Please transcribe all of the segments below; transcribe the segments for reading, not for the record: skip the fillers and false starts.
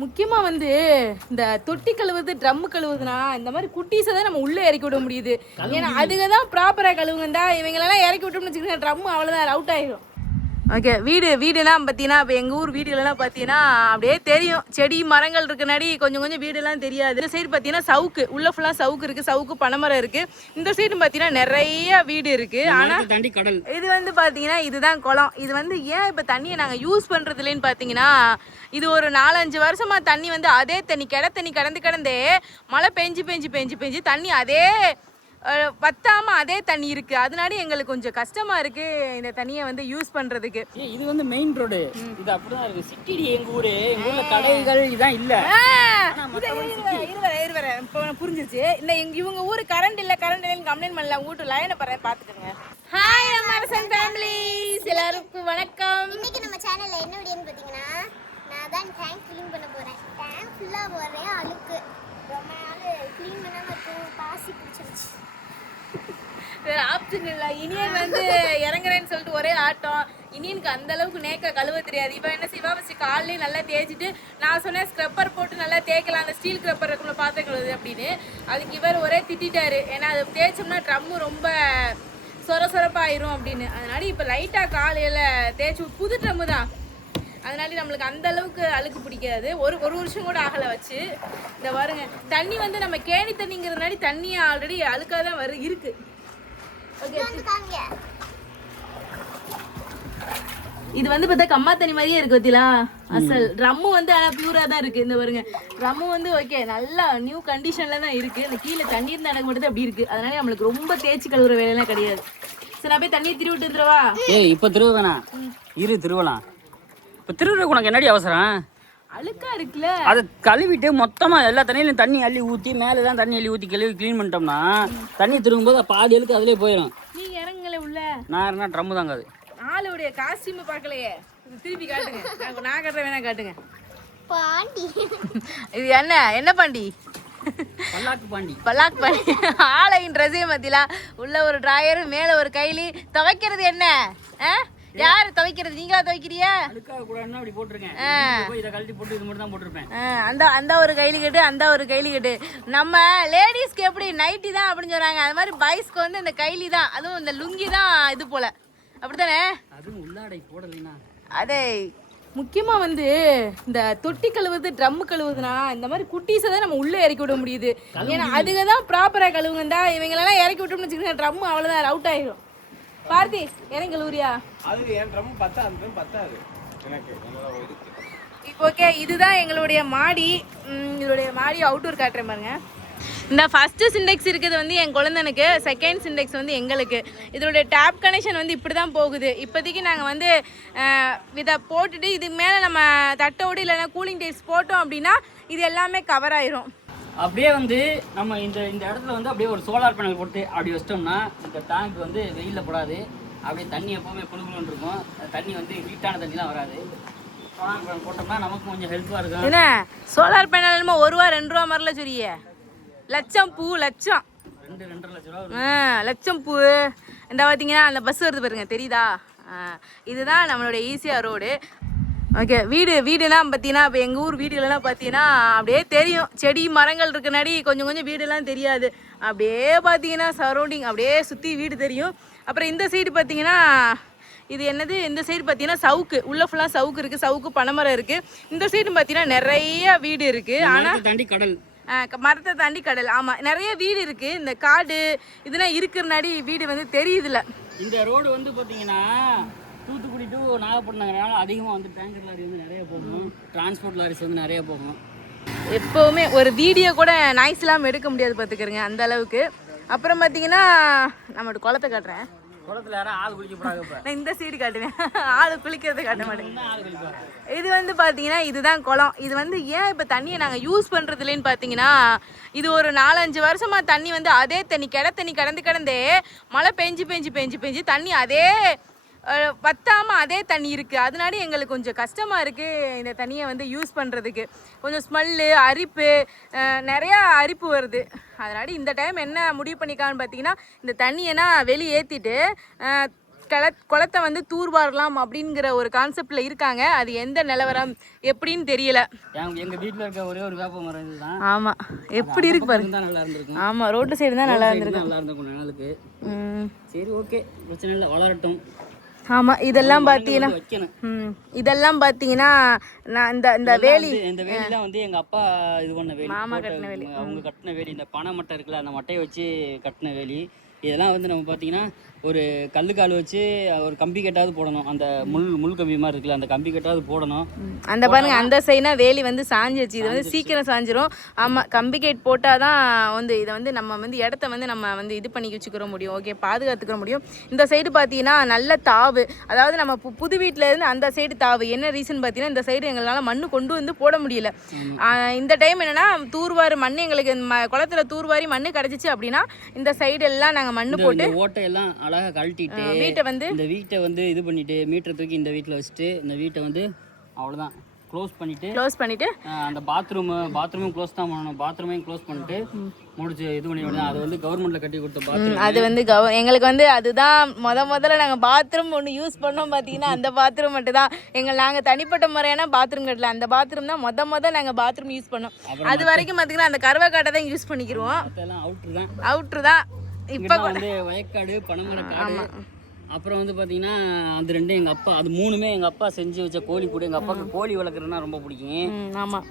முக்கியமா வந்து இந்த தொட்டி கழுவுது ட்ரம் கழுவுதுன்னா இந்த மாதிரி குட்டீஸை தான் நம்ம உள்ளே இறக்கி விட முடியுது. ஏன்னா அதுக்கு தான் ப்ராப்பராக கழுவுங்கண்டா. இவங்களெல்லாம் இறக்கி விட்டோம்னு வச்சுக்கோங்க, ட்ரம் அவ்வளோதான் அவுட் ஆயிடும். ஓகே, வீடுலாம் பார்த்தீங்கன்னா இப்போ எங்கள் ஊர் வீடுகளெல்லாம் பார்த்தீங்கன்னா அப்படியே தெரியும். செடி மரங்கள் இருக்கனாடி கொஞ்சம் கொஞ்சம் வீடெல்லாம் தெரியாது. இந்த சைடு பார்த்தீங்கன்னா சவுக்கு, உள்ள ஃபுல்லாக சவுக்கு இருக்குது, சவுக்கு பனைமரம் இருக்குது. இந்த சைடு பார்த்தீங்கன்னா நிறைய வீடு இருக்குது. ஆனால் தண்ணி கடல் இது வந்து பார்த்தீங்கன்னா இதுதான் குளம். இது வந்து ஏன் இப்போ தண்ணியை நாங்கள் யூஸ் பண்ணுறது இல்லைன்னு பார்த்தீங்கன்னா, இது ஒரு 4-5 வருஷமாக தண்ணி வந்து அதே தண்ணி தண்ணி கடந்தே மழை பெஞ்சு தண்ணி அதே பத்தாம அதே தண்ணி இருக்கு. அதனால எங்களுக்கு கொஞ்சம் கஷ்டமா இருக்கு இந்த தண்ணியை வந்து யூஸ் பண்றதுக்கு. இது வந்து மெயின் ரோடு, இது அப்படிதான் இருக்கு. சிட்டி எங்க ஊர்ல கடைகள் இதான் இல்ல. இருவர இப்போ புரிஞ்சிருச்சு. இந்த இவங்க ஊரு கரண்ட் இல்லைன்னு கம்ப்ளைண்ட் பண்ணல. வீட்டு லைனை பாத்துக்கோங்க. ஹாய் அமர்சன் ஃபேமிலிஸ், எல்லாருக்கும் வணக்கம். இன்னைக்கு நம்ம சேனல்ல என்ன வீடியோன்னு பாத்தீங்கன்னா, நான் தான் டேங்க் க்ளீன் பண்ண போறேன். டேங்க் ஃபுல்லா ஒரே அழுக்கு, ரொம்ப நாள் க்ளீன் பண்ணாம இருக்கு, பாசி பிடிச்சிருச்சு. ஆப்ஷன் இல்லை. இனியன் வந்து இறங்குறேன்னு சொல்லிட்டு ஒரே ஆட்டம். இனியனுக்கு அந்த அளவுக்கு நேக்க கழுவ தெரியாது. இப்போ என்ன செய்வா, ஃபஸ்ட்டு காலையிலே நல்லா தேய்ச்சிட்டு நான் சொன்னேன் ஸ்க்ரப்பர் போட்டு நல்லா தேய்க்கலாம், அந்த ஸ்டீல் ஸ்க்ரப்பர் இருக்குள்ள பாத்திரம் கழுவுது அப்படின்னு. அதுக்கு இவர் ஒரே திட்டாரு. ஏன்னா அது தேய்ச்சோம்னா ட்ரம்மு ரொம்ப சொரப்பாயிரும் அப்படின்னு. அதனால இப்போ லைட்டாக காலையில் தேய்ச்சி, புது ட்ரம்மு தான், அதனால நம்மளுக்கு அந்த அளவுக்கு அழுக்கு பிடிக்காது. ஒரு வருஷம் கூட ஆகலை வச்சு. இந்த பாருங்க, தண்ணி வந்து நம்ம கேணி தண்ணிங்கிறதுனால தண்ணி ஆல்ரெடி அழுக்காக தான் இருக்கு. ஓகே, இது வந்து பார்த்தா கம்மா தண்ணி மாதிரியே இருக்கு பத்திலா. அசல் ட்ரம்மு வந்து ஆனால் பியூரா தான் இருக்கு. இந்த பாருங்க, ட்ரம்மு வந்து ஓகே நல்லா நியூ கண்டிஷன்ல தான் இருக்கு. இந்த கீழே தண்ணி இருந்த எனக்கு மட்டும் அப்படி இருக்கு. அதனால நம்மளுக்கு ரொம்ப தேய்ச்சி கழுவுற வேலையெல்லாம் கிடையாது. சரி, நான் போய் தண்ணியை திருவி விட்டு வந்துடுவா. இப்போ திருவ வேணாம், இரு திருவலாம். இப்போ திருவுறதுக்கு உனக்கு என்னடி அவசரம்? அழுக்கா இருக்குல்ல, அதை கழுவிட்டு மொத்தமா எல்லா தண்ணியிலும் தண்ணி அள்ளி ஊற்றி மேலே தான் தண்ணி அள்ளி ஊற்றி கழுவி க்ளீன் பண்ணிட்டோம்னா தண்ணி திரும்பும் போது பாதி அழுக்கு அதிலே போயிடும். நீங்க இறங்கல உள்ள. நான் என்ன ட்ரம்மு தாங்க அது. ஆளுடைய காஸ்டியூம் பார்க்கலையே, திருப்பி காட்டுங்க. நான் காட்டுறேன், வேணா காட்டுங்க. பாண்டி இது என்ன பாண்டி? பல்லாக்கு பாண்டி. ஆளையின் ட்ரெஸ்ஸையும் பத்திலா, உள்ள ஒரு டிராயர், மேல ஒரு கைலி. துவைக்கிறது என்ன? யாரு துவைக்கிறது? நீங்களா துவைக்கிறியா? அந்த ஒரு கைலி கட்டு, அந்த ஒரு கைலி கட்டு. நம்ம லேடிஸ்க்கு எப்படி நைட்டி தான் அப்படின்னு சொல்றாங்க, அது மாதிரி பாய்ஸ்க்கு வந்து இந்த கைலி தான், அதுவும் இந்த லுங்கி தான் இது போல, அப்படித்தானே? அதே முக்கியமா வந்து இந்த தொட்டி கழுவுது ட்ரம் கழுவுதுன்னா இந்த மாதிரி குட்டீஸை தான் நம்ம உள்ளே இறக்கி விட முடியுது. ஏன்னா அதுக்கு தான் ப்ராப்பராக கழுவுங்கண்டா. இவங்களெல்லாம் இறக்கி விட்டோம்னு வச்சுக்கோங்க, ட்ரம் அவ்வளோதான் அவுட் ஆயிடும். பார்த்தி இறங்கி கழுவுறியா? இப்போ ஓகே, இதுதான் எங்களுடைய மாடி. இதோடைய மாடி அவுட்டோர் காட்டுறேன் பாருங்க. இந்த ஃபஸ்ட்டு சிண்டெக்ஸ் இருக்கிறது வந்து என் குழந்தைனுக்கு, செகண்ட் சிண்டெக்ஸ் வந்து எங்களுக்கு. இதோடைய டேப் கனெக்ஷன் வந்து இப்படி தான் போகுது. இப்போதைக்கு நாங்கள் வந்து இதை போட்டுட்டு இதுக்கு மேலே நம்ம தட்டோடு இல்லைன்னா கூலிங் டைப்ஸ் போட்டோம் அப்படின்னா இது எல்லாமே கவர் ஆயிரும். அப்படியே வந்து நம்ம இந்த இடத்துல வந்து அப்படியே ஒரு சோலார் பேனல் போட்டு அப்படி வச்சிட்டோம்னா இந்த டேங்க் வந்து வெயிலில் போடாது. அப்படியே தண்ணி எப்போவுமே குழுகுலுன்னு இருக்கும். தண்ணி வந்து ஹீட்டான தண்ணிலாம் வராது. சோலார் பேனல் போட்டோம்னா நமக்கு கொஞ்சம் ஹெல்ப்ஃபுல்லாக இருக்கும். என்ன சோலார் பேனல் என்னமோ ₹1 2 மாதிரில சொல்லியே, லட்சம் பூ லட்சம் 2.5 லட்சம் ரூபா லட்சம் பூ. இந்த பார்த்தீங்கன்னா அந்த பஸ் வருது பாருங்க, தெரியுதா? இதுதான் நம்மளுடைய ஈஸியாக ரோடு. ஓகே, வீடுலாம் பார்த்தீங்கன்னா இப்போ எங்கள் ஊர் வீடுகளெல்லாம் பார்த்தீங்கன்னா அப்படியே தெரியும். செடி மரங்கள் இருக்கனாடி கொஞ்சம் கொஞ்சம் வீடெல்லாம் தெரியாது. அப்படியே பார்த்தீங்கன்னா சரௌண்டிங் அப்படியே சுற்றி வீடு தெரியும். அப்புறம் இந்த சைடு பார்த்தீங்கன்னா இது என்னது, இந்த சைடு பார்த்தீங்கன்னா சவுக்கு, உள்ள ஃபுல்லாக சவுக்கு இருக்குது, சவுக்கு பனைமரம் இருக்குது. இந்த சைடு பார்த்தீங்கன்னா நிறைய வீடு இருக்குது. ஆனால் தாண்டி கடல், மரத்தை தாண்டி கடல். ஆமாம், நிறைய வீடு இருக்குது. இந்த காடு இதெல்லாம் இருக்கிறனாடி வீடு வந்து தெரியுதுல்ல. இந்த ரோடு வந்து பார்த்தீங்கன்னா தூத்துக்குடி டு நாகப்பட்டினங்கிறனால அதிகமாக வந்து டேங்கர் லாரி வந்து நிறைய போகணும், டிரான்ஸ்போர்ட் லாரிஸ் வந்து நிறைய போகணும். எப்போவுமே ஒரு வீடியோ கூட நாய்ஸ் இல்லாமல் எடுக்க முடியாது பார்த்துக்கிறேங்க, அந்த அளவுக்கு. அப்புறம் பார்த்தீங்கன்னா நம்மளோட குளத்தை காட்டுறேன். குளத்தில் யாரும் ஆள் குளிக்க போகிறாங்க. நான் இந்த சைடு காட்டுவேன், ஆள் குளிக்கிறத காட்ட மாட்டேன். இது வந்து பார்த்தீங்கன்னா இதுதான் குளம். இது வந்து ஏன் இப்போ தண்ணியை நாங்கள் யூஸ் பண்ணுறது இல்லைன்னு பார்த்தீங்கன்னா, இது ஒரு 4-5 வருஷமாக தண்ணி வந்து அதே தண்ணி தண்ணி கடந்தே மழை பெஞ்சு தண்ணி அதே பத்தாமல் அதே தண்ணி இருக்குது. அதனால எங்களுக்கு கொஞ்சம் கஷ்டமாக இருக்குது இந்த தண்ணியை வந்து யூஸ் பண்ணுறதுக்கு. கொஞ்சம் ஸ்மெல்லு, அரிப்பு, நிறையா அரிப்பு வருது. அதனால இந்த டைம் என்ன முடிவு பண்ணிக்கான்னு பார்த்தீங்கன்னா, இந்த தண்ணியெல்லாம் வெளியே ஏற்றிட்டு குளத்தை வந்து தூர்வாரலாம் அப்படிங்கிற ஒரு கான்செப்ட்ல இருக்காங்க. அது எந்த நிலவரம் எப்படின்னு தெரியல. எங்க வீட்டுல இருக்க ஒரே ஒரு வேப்ப மரம் இதுதான். ஆமா, எப்படி இருக்கு பாருங்க. நல்லா இருந்திருக்கும். ஆமா, ரோட்டு சைடு தான் நல்லா இருந்திருக்கு. நல்லா இருந்திருக்கும் நிழலுக்கு. சரி, ஓகே, பிரச்சனை இல்லை, வளரட்டும். ஆமா, இதெல்லாம் பாத்தீங்கன்னா இதெல்லாம் பாத்தீங்கன்னா நான் இந்த வேலி, இந்த வேலிலாம் வந்து எங்க அப்பா இது பண்ண வேலி, மாமா கட்டின வேலி, அவங்க கட்டின வேலி. இந்த பனை மட்டை இருக்குல்ல, அந்த மட்டையை வச்சு கட்டின வேலி. இதெல்லாம் வந்து நம்ம பார்த்தீங்கன்னா ஒரு கல்லுக்கால் வச்சு ஒரு கம்பி கட்டாவது போடணும். அந்த முள் கம்பி மாதிரி இருக்குல்ல, அந்த கம்பி கட்டாவது போடணும். அந்த பாருங்க, அந்த சைடுனா வேலி வந்து சாஞ்சிருச்சு. இது வந்து சீக்கிரம் சாஞ்சிரும். ஆமா, கம்பி கேட் போட்டாதான் வந்து இதை வந்து நம்ம வந்து இடத்த வந்து நம்ம வந்து இது பண்ணி வச்சுக்கிற முடியும். ஓகே, பாதுகாத்துக்கிற முடியும். இந்த சைடு பார்த்தீங்கன்னா நல்ல தாவு, அதாவது நம்ம புது வீட்டில இருந்து அந்த சைடு தாவு. என்ன ரீசன் பார்த்தீங்கன்னா, இந்த சைடு எங்களால மண்ணு கொண்டு வந்து போட முடியல. இந்த டைம் என்னன்னா தூர்வாரி மண் எங்களுக்கு குளத்துல தூர்வாரி மண்ணு கிடைச்சிச்சு அப்படின்னா இந்த சைடு எல்லாம் நாங்க மண்ணு போட்டு ஓட்டையெல்லாம் அழகா கழட்டிட்டு வீட்டை வந்து இந்த வீட்டை வந்து இது பண்ணிட்டு மீட்டர் தூக்கி இந்த வீட்டில் வச்சுட்டு இந்த வீட்டை வந்து அவ்வளோதான் க்ளோஸ் பண்ணிட்டு அந்த பாத்ரூமும் க்ளோஸ் தான் பண்ணணும். பாத்ரூமையும் க்ளோஸ் பண்ணிட்டு முடிச்சு இது பண்ணி விடணும். அது வந்து கவர்மெண்ட்ல கட்டி கொடுத்த பாத்ரூம். அது வந்து எங்களுக்கு வந்து அதுதான் முதல்ல நாங்கள் பாத்ரூம் ஒன்று யூஸ் பண்ணோம். பார்த்தீங்கன்னா அந்த பாத்ரூம் மட்டும் தான் நாங்கள் தனிப்பட்ட முறையான பாத்ரூம் கட்டல. அந்த பாத்ரூம் தான் முதல் நாங்கள் பாத்ரூம் யூஸ் பண்ணோம். அது வரைக்கும் பார்த்தீங்கன்னா அந்த கருவக்காட்டை தான் யூஸ் பண்ணிக்கிறோம். அவுட்ரு தான். இப்போ வந்து வயக்காடு, பனமரக்காடு, அப்புறம் வந்து பார்த்தீங்கன்னா அது ரெண்டும் எங்கள் அப்பா, அது மூணுமே எங்கள் அப்பா செஞ்சு வச்ச கோழி கூட. எங்கள் அப்பாவுக்கு கோழி வளர்க்குறதுனா ரொம்ப பிடிக்கும். ஆமாம்,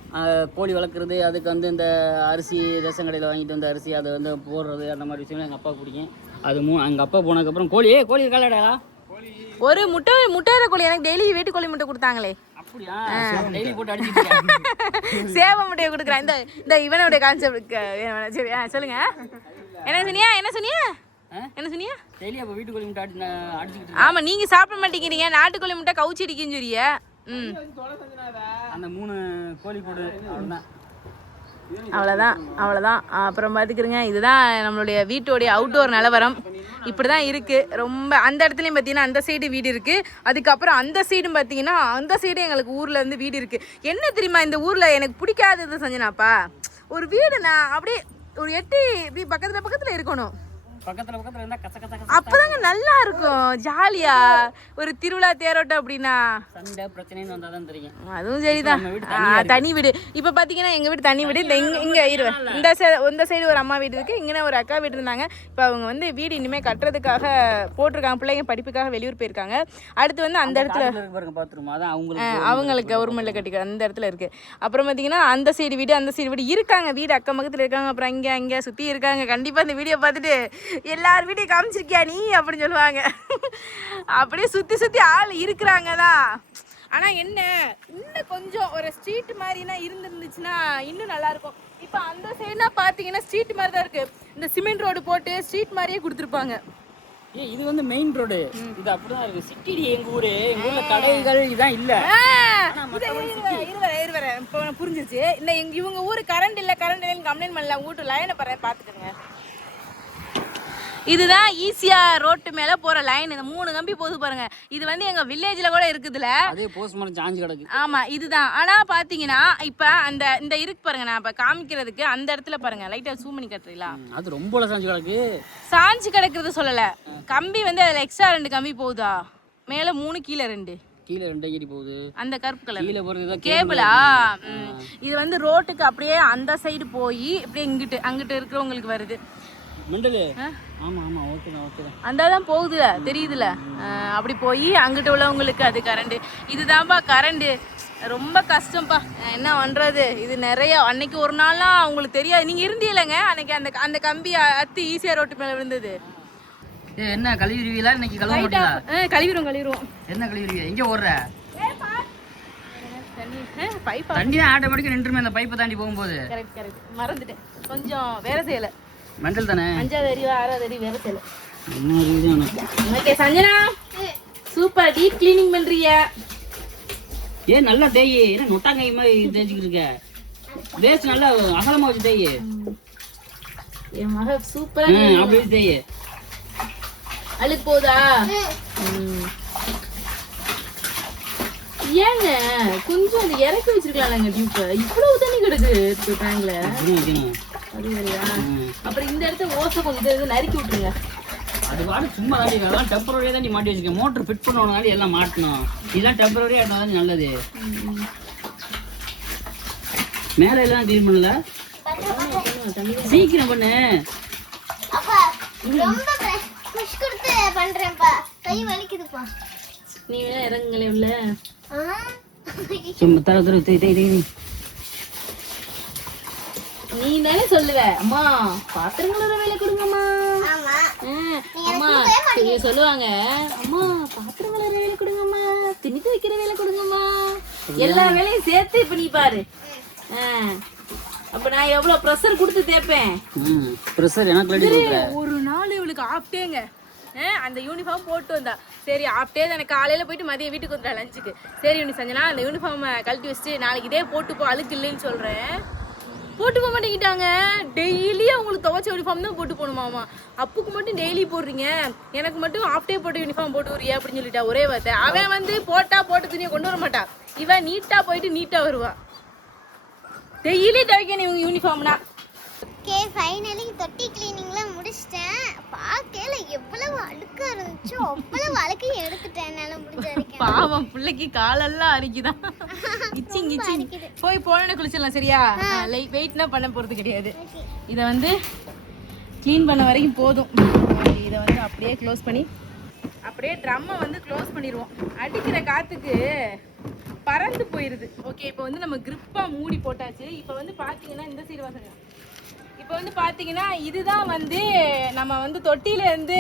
கோழி வளர்க்குறது, அதுக்கு வந்து இந்த அரிசி ரேஷன் கடையில் வாங்கிட்டு வந்த அரிசி அதை வந்து போடுறது, அந்த மாதிரி விஷயம்லாம் எங்கள் அப்பாவுக்கு பிடிக்கும். அது எங்கள் அப்பா போனதுக்கப்புறம் கோழி காலடா ஒரு முட்டையிற கோழி எனக்கு டெய்லி வீட்டு கோழி முட்டை கொடுத்தாங்களே. அப்படியா? டெய்லி போட்டு அடிச்சுட்டு சேவ முட்டையை கொடுக்குறேன். இந்த இவனுடைய கான்செப்ட். சரி, சொல்லுங்க. என்ன சொன்னியா டெய்லி அப்போ வீட்டு கோழி முட்டை அடிச்சுக்கிட்டு. ஆமா, நீங்க சாப்பிட மாட்டேங்கிறீங்க. நாட்டுக்கோழி முட்டை கவுச்சி அடிக்குன்னு சொல்லிய. அந்த 3 கோழி போடு அவ்வளோதான். அப்புறம் பார்த்துக்கிறங்க, இதுதான் நம்மளுடைய வீட்டோடைய அவுட்டோர் நிலவரம். இப்படி தான் இருக்குது. ரொம்ப அந்த இடத்துலையும் பார்த்தீங்கன்னா அந்த சைடு வீடு இருக்குது. அதுக்கப்புறம் அந்த சைடும் பார்த்தீங்கன்னா அந்த சைடு எங்களுக்கு ஊரில் இருந்து வீடு இருக்குது. என்ன தெரியுமா, இந்த ஊரில் எனக்கு பிடிக்காதது செஞ்சனாப்பா, ஒரு வீடுனா அப்படியே ஒரு எட்டி இப்படி பக்கத்தில் இருக்கணும். அப்பதாங்க நல்லா இருக்கும், ஜாலியா ஒரு திருவிழா தேரோட்டம். அப்படின்னா சண்டை பிரச்சனைன்னு வந்தாதான் தெரியும். அதுவும் சரிதான். தனி வீடு. இப்ப பாத்தீங்கன்னா எங்க வீடு தனி வீடு. இங்க இந்த சைடு ஒரு அம்மா வீடு இருக்கு, இங்கே ஒரு அக்கா வீடு இருந்தாங்க. இப்ப அவங்க வந்து வீடு இனிமே கட்டுறதுக்காக போட்டிருக்காங்க. பிள்ளைங்க படிப்புக்காக வெளியூர் போயிருக்காங்க. அடுத்து வந்து அந்த இடத்துல அவங்களுக்கு கவர்மெண்ட்ல கட்டிக்க அந்த இடத்துல இருக்கு. அப்புறம் பாத்தீங்கன்னா அந்த சைடு வீடு இருக்காங்க. வீடு அக்கம் பக்கத்துல இருக்காங்க. அப்புறம் அங்க சுத்தி இருக்காங்க. கண்டிப்பா இந்த வீடியோ பார்த்துட்டு எல்லார் வீட்டையும் காமிச்சிருக்கியா நீ அப்படின்னு சொல்லுவாங்க. அப்படியே சுத்தி ஆள் இருக்கிறாங்க தான். ஆனா என்ன, இன்னும் கொஞ்சம் ஒரு ஸ்ட்ரீட் மாதிரினா இருந்துச்சுன்னா இன்னும் நல்லா இருக்கும். இப்போ அந்த சைடுனா பாத்தீங்கன்னா ஸ்ட்ரீட் மாதிரி தான் இருக்கு. இந்த சிமெண்ட் ரோடு போட்டு ஸ்ட்ரீட் மாதிரியே கொடுத்துருப்பாங்க. இது வந்து மெயின் ரோடு. இது அப்படிதான் இருக்கு. சிட்டி எங்க ஊர்ல கடைகள் இதான் இல்ல. இருவர இப்போ புரிஞ்சிருச்சு. இந்த இவங்க ஊரு கரண்ட் இல்லைன்னு கம்ப்ளைண்ட் பண்ணல. உங்க வீட்டு லைனை பாத்துக்கோங்க. இதுதான் ஈஸியா ரோட்டு மேல போற லைன். இந்த 3 கம்பி போகுது பாருங்க. இது வந்து எங்க வில்லேஜ்ல கூட இருக்குதுல. அதே போஸ்ட்மார்ட்டம் சாஞ்சு கிடக்கு. ஆமா, இதுதான். ஆனா பாத்தீங்கன்னா இப்ப இந்த இருக்கு பாருங்க, நான் இப்ப காமிக்கிறதுக்கு அந்த இடத்துல பாருங்க, லைட்டா ஜூம் பண்ணி காட்டுறீங்களா? அது ரொம்ப சாஞ்சு கிடக்கு. சாஞ்சு கிடக்குறது சொல்லல, கம்பி வந்து அதுல எக்ஸ்ட்ரா 2 கம்பி போகுதா, மேல 3 கீழே 2 ஏறி போகுது. அந்த கருப்பு கலர் கீழே போறது கேபிளா? இது வந்து ரோட்டுக்கு அப்படியே அந்த சைடு போய் இப்படியே அங்கிட்டு இருக்கிறவங்களுக்கு வருது. அந்தாதான் போகுதுல, தெரியுதுல, அப்படி போய் அங்கிட்ட உள்ளவங்களுக்கு அது கரண்ட். இதுதான்ப்பா கரண்ட். ரொம்ப கஷ்டம்ப்பா, என்ன பண்றது. இது நிறைய அன்னைக்கு ஒரு நாள்லாம் அவங்களுக்கு தெரியாது. நீங்க இருந்தீங்களங்க அன்னைக்கு அந்த கம்பி அத்தி ஈஸியா ரோட்டு மேல விழுந்தது. என்ன கழுவிடுவீங்களா இன்னைக்கு? கழுவ மாட்டீங்களா? கழுவிடுவோம். என்ன கழுவிடுவீங்க? எங்க ஓடுற தண்ணி தான் ஆட்டோமேட்டிக்கா நின்றுமே அந்த பைப்பை தாண்டி போகும்போது. கரெக்ட் மறந்துட்டேன், கொஞ்சம் வேற செய்யல. மெண்டல் தானே. 5வது அறிவு 6வது அறிவு வேற செய்யல. Okay Sanjana, super deep cleaning பண்றீங்க. ஏன் நல்லா தேய், என்ன நொட்டாங்கை மாதிரி தேய்ச்சிக்கிட்டு இருக்க? வேஸ்ட் நல்லா அகலமா வச்சு தேய். என் மக சூப்பரா அப்படியே தேய். அழுக்கு போதா? ஏங்க கொஞ்சம் அந்த இறக்கி வச்சிருக்கலாம்ங்க டியூப். இவ்வளவு தண்ணி கிடக்கு டேங்க்ல. அது வேறையா? அப்புறம் இந்த இடத்த ஓசை கொஞ்சம் நறுக்கி விட்டுருங்க. அது வாடு சும்மா தாண்டி அதெல்லாம் டெம்பரரியாக தான் நீ மாட்டி வச்சுக்க. மோட்டர் ஃபிட் பண்ணணும்னாலும் எல்லாம் மாட்டணும். இதெல்லாம் டெம்பரரியாக இருந்தால் தான் நல்லது. மேலே எல்லாம் க்ளீன் பண்ணல, சீக்கிரம் பண்ணு. அப்பா ரொம்ப புஷ் கொடுத்து பண்றேன்ப்பா, கை வலிக்குதுப்பா. நீ வேணா இறங்குங்களே உள்ள. சும்மா தர தேய் நீ தானே சொல்லுவ, அம்மா பாத்திரங்களோட வேலை கொடுங்கம்மா. ஆமா அம்மா நீங்க சொல்லுவாங்க, அம்மா பாத்திரங்களோட வேலை கொடுங்கம்மா, துணி துவைக்கிற வேலை கொடுங்கம்மா, எல்லா வேலையும் சேர்த்து இப்ப நீ பாரு. அப்ப நான் எவ்வளவு ப்ரெஷர் கொடுத்து தேப்பேன். ப்ரெஷர் எனக்கு ஒரு நாள் இவளுக்கு ஆஃப்டேங்க. அந்த யூனிஃபார்ம் போட்டு வந்தா, சரி ஆஃப்டே எனக்கு காலையில போயிட்டு மதியம் வீட்டுக்கு வந்துடா லஞ்சுக்கு. சரி இவனு சஞ்சனா அந்த யூனிஃபார்மை கழட்டி வச்சுட்டு நாளைக்கு இதே போட்டு போ, அழுக்கு இல்லைன்னு சொல்றேன். போட்டு போக மாட்டேங்கிட்டாங்க. டெய்லி அவங்களுக்கு துவைச்ச யூனிஃபார்ம் தான் போட்டு போகணுமாமா. அப்புக்கு மட்டும் டெய்லி போடுறீங்க, எனக்கு மட்டும் ஆஃப்டே போட்டு யூனிஃபார்ம் போட்டு வரியா அப்படின்னு சொல்லிட்டா ஒரே வார்த்தை. அவன் வந்து போட்ட துணியை கொண்டு வர மாட்டா, இவன் நீட்டா போயிட்டு நீட்டா வருவா. டெய்லி துவைக்கணும் இவங்க யூனிஃபார்ம்னா. ஓகே, ஃபைனலி தொட்டி கிளீனிங்லாம் முடிச்சிட்டேன். பார்க்கல எவ்வளவு அழுக்கா இருந்துச்சோ அவ்வளவு அழுக்கையும் எடுத்துட்டேன் என்னால முடிஞ்ச வரைக்கும். பாவம் பிள்ளைக்கு காலெல்லாம் அரிக்குதான், இச்சிங் போய் போன குளிச்சிடலாம். சரியா, வெயிட்னா பண்ண போறது கிடையாது. இதை வந்து க்ளீன் பண்ண வரைக்கும் போதும். இதை வந்து அப்படியே க்ளோஸ் பண்ணி அப்படியே ட்ரம்மை வந்து க்ளோஸ் பண்ணிடுவோம். அடிக்கிற காற்றுக்கு பறந்து போயிடுது. ஓகே, இப்போ வந்து நம்ம கிரிப்பாக மூடி போட்டாச்சு. இப்போ வந்து பார்த்தீங்கன்னா இந்த சைடு வாசங்க, இப்போ வந்து பார்த்தீங்கன்னா இதுதான் வந்து நம்ம வந்து தொட்டியிலேருந்து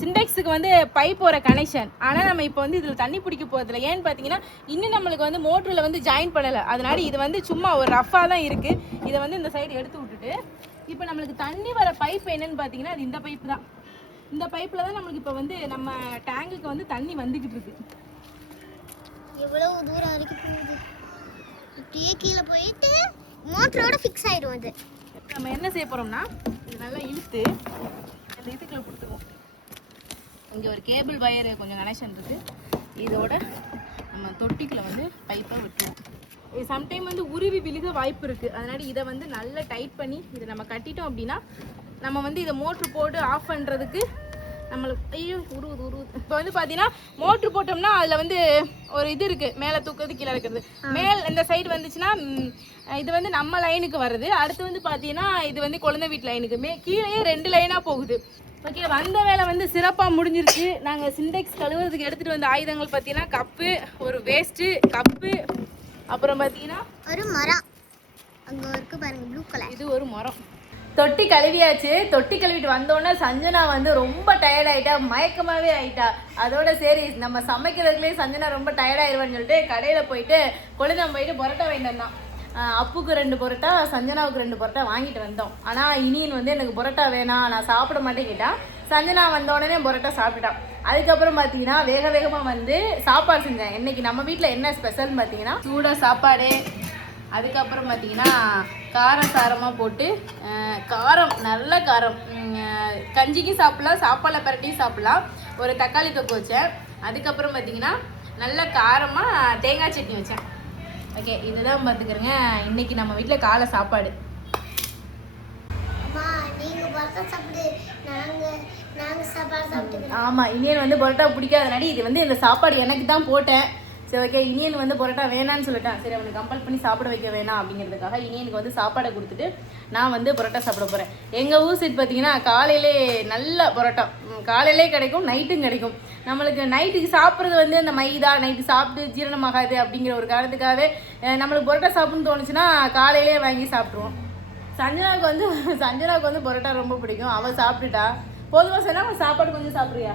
சிண்டெக்ஸுக்கு வந்து பைப் போகிற கனெக்ஷன். ஆனால் நம்ம இப்போ வந்து இதில் தண்ணி பிடிக்க போகிறதில்ல. ஏன்னு பார்த்தீங்கன்னா இன்னும் நம்மளுக்கு வந்து மோட்டரில் வந்து ஜாயின் பண்ணலை. அதனால இது வந்து சும்மா ஒரு ரஃபாக தான் இருக்குது. இதை வந்து இந்த சைடு எடுத்து விட்டுட்டு இப்போ நம்மளுக்கு தண்ணி வர பைப் என்னன்னு பார்த்தீங்கன்னா அது இந்த பைப்பு தான். இந்த பைப்பில் தான் நம்மளுக்கு இப்போ வந்து நம்ம டேங்குக்கு வந்து தண்ணி வந்துக்கிட்டு இருக்கு. எவ்வளவு தூரம் வரைக்கும் போகுது, இப்படியே கீழே போயிட்டு மோட்டரோட ஃபிக்ஸ் ஆயிடும். அது நம்ம என்ன செய்ய போகிறோம்னா இது நல்லா இழுத்து இந்த இதுக்குள்ள கொடுத்துருவோம். இங்கே ஒரு கேபிள் வயரு கொஞ்சம் கனெக்ஷன் இருக்குது. இதோட நம்ம தொட்டிக்குள்ள வந்து பைப்பை விட்டுருவோம். இது சம்டைம் வந்து உருவி விழுக வாய்ப்பு இருக்குது. அதனால இதை வந்து நல்லா டைட் பண்ணி இதை நம்ம கட்டிட்டோம் அப்படின்னா நம்ம வந்து இதை மோட்ரு போட்டு ஆஃப் பண்ணுறதுக்கு நம்மளுக்கு ஐயோ உருவுது. இப்போ வந்து பார்த்தீங்கன்னா மோட்ரு போட்டோம்னா அதில் வந்து ஒரு இது இருக்குது, மேலே தூக்குறது கீழே இருக்கிறது. மேல் இந்த சைடு வந்துச்சுன்னா இது வந்து நம்ம லைனுக்கு வருது. அடுத்து வந்து பார்த்தீங்கன்னா இது வந்து குழந்தை வீட்டு லைனுக்கு கீழேயே 2 லைனாக போகுது. ஓகே, வந்த வேலை வந்து சிறப்பாக முடிஞ்சிருச்சு. நாங்கள் சிண்டெக்ஸ் கழுவுறதுக்கு எடுத்துகிட்டு வந்த ஆயுதங்கள் பார்த்தீங்கன்னா கப்பு, ஒரு வேஸ்ட்டு கப்பு, அப்புறம் பார்த்தீங்கன்னா ஒரு மரம் அங்கே இருக்கு பாருங்க, ப்ளூ கலர். இது ஒரு மரம். தொட்டி கழுவியாச்சு. தொட்டி கழுவிட்டு வந்தோடனே சஞ்சனா வந்து ரொம்ப டயர்ட் ஆகிட்டா, மயக்கமாகவே ஆகிட்டா. அதோட சரி நம்ம சமைக்கிறதுலேயே சஞ்சனா ரொம்ப டயர்டாயிருவான்னு சொல்லிட்டு கடையில் போயிட்டு கொழுந்தம் போயிட்டு பரோட்டா வாங்கிட்டு வந்தான். அப்புக்கு 2 பரோட்டா, சஞ்சனாவுக்கு 2 பரோட்டா வாங்கிட்டு வந்தோம். ஆனால் இனியன் வந்து எனக்கு பரோட்டா வேணாம், நான் சாப்பிட மாட்டேன் கேட்டான். சஞ்சனா வந்த உடனே பரோட்டா சாப்பிட்டுட்டான். அதுக்கப்புறம் பார்த்தீங்கன்னா வேகமாக வந்து சாப்பாடு செஞ்சேன். இன்னைக்கு நம்ம வீட்டில் என்ன ஸ்பெஷல்னு பார்த்தீங்கன்னா சூடாக சாப்பாடு, அதுக்கப்புறம் பார்த்தீங்கன்னா காரம் சாரமாக போட்டு காரம் நல்ல காரம், கஞ்சிக்கும் சாப்பிட்லாம், சாப்பாடில் பரட்டியும் சாப்பிட்லாம். ஒரு தக்காளி தொக்கு வச்சேன். அதுக்கப்புறம் பார்த்தீங்கன்னா நல்ல காரமாக தேங்காய் சட்னி வச்சேன். ஓகே, இதுதான் பார்த்துக்கிறேங்க இன்னைக்கு நம்ம வீட்டில் காலை சாப்பாடு. ஆமாம், இனியன் வந்து பரோட்டா பிடிக்காதனாடி இது வந்து இந்த சாப்பாடு எனக்கு தான் போட்டேன். சரி ஓகே, இனியன் வந்து பரோட்டா வேணான்னு சொல்லிட்டான். சரி அவனுக்கு கம்பல் பண்ணி சாப்பிட வைக்க வேணாம் அப்படிங்கிறதுக்காக இனியனுக்கு வந்து சாப்பாடை கொடுத்துட்டு நான் வந்து பரோட்டா சாப்பிட போகிறேன். எங்கள் ஊர் சைடு பார்த்தீங்கன்னா காலையிலே நல்ல பரோட்டா காலையிலே கிடைக்கும், நைட்டும் கிடைக்கும். நம்மளுக்கு நைட்டுக்கு சாப்பிட்றது வந்து அந்த மைதா நைட்டு சாப்பிட்டு ஜீரணமாகாது அப்படிங்கிற ஒரு காரணத்துக்காகவே நம்மளுக்கு பரோட்டா சாப்பிட்ணுன்னு தோணுச்சுன்னா காலையிலே வாங்கி சாப்பிட்ருவோம். சஞ்சனாவுக்கு வந்து பரோட்டா ரொம்ப பிடிக்கும். அவள் சாப்பிட்டுட்டா. பொதுவாக சொன்னால் அவள் சாப்பாடு கொஞ்சம் சாப்பிட்றியா?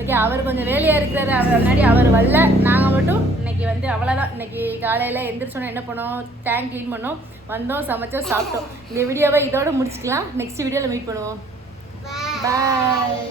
ஓகே, அவர் கொஞ்சம் வேலையாக இருக்கிறாரு, அவர் முன்னாடி அவர் வரல. நாங்கள் மட்டும் இன்னைக்கு வந்து அவ்வளோதான். இன்னைக்கு காலையில் எந்திரிச்சோன்னா என்ன பண்ணோம், டேங்க் க்ளீன் பண்ணோம், வந்தோம், சமைச்சோம், சாப்பிட்டோம். இந்த வீடியோவை இதோட முடிச்சுக்கலாம். நெக்ஸ்ட் வீடியோவில் மீட் பண்ணுவோம். பாய்.